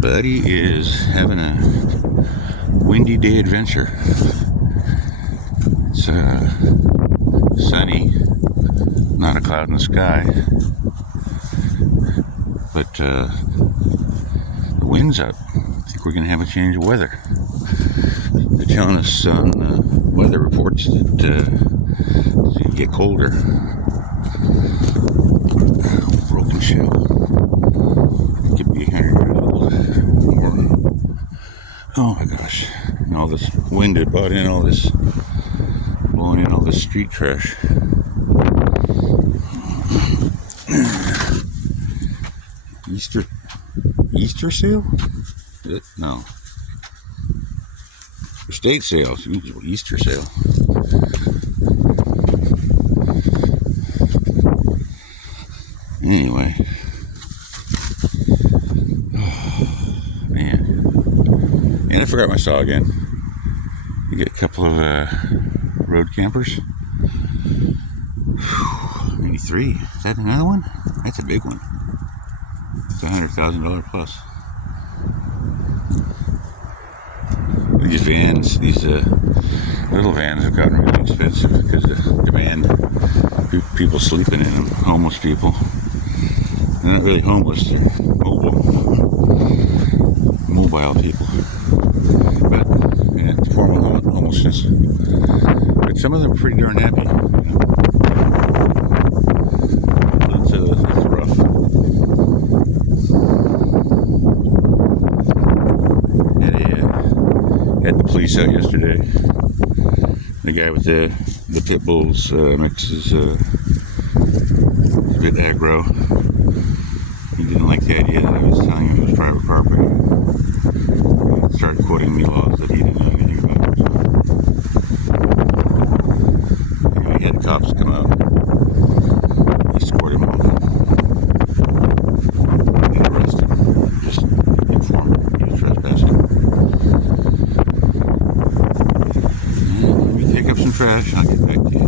Buddy is having a windy day adventure. It's sunny, not a cloud in the sky, but the wind's up. I think we're going to have a change of weather. They're telling us on weather reports that it's going to get colder. Broken shell. Could be 100 years old. More. Oh my gosh. And all this wind had brought in all this, blowing in all this street trash. Easter sale? No. Estate sale. Easter sale. Anyway. Oh, man. And I forgot my saw again. You get a couple of road campers. Maybe 3. Is that another one? That's a big one. It's $100,000 plus. These vans, these little vans have gotten really expensive because of demand. People sleeping in them, homeless people. They're not really homeless, they're mobile people. But yeah, it's a form of homelessness. But some of them are pretty darn happy. That's rough. Had the police out yesterday. The guy with the pit bulls mixes a bit aggro. He didn't like the idea that I was telling him it was private property. He started quoting me laws that he didn't know anything about. Anyway, he had the cops come out. He scored him off. And arrested him. Just informed him he was trespassing. Let me take up some trash and I'll get back to you.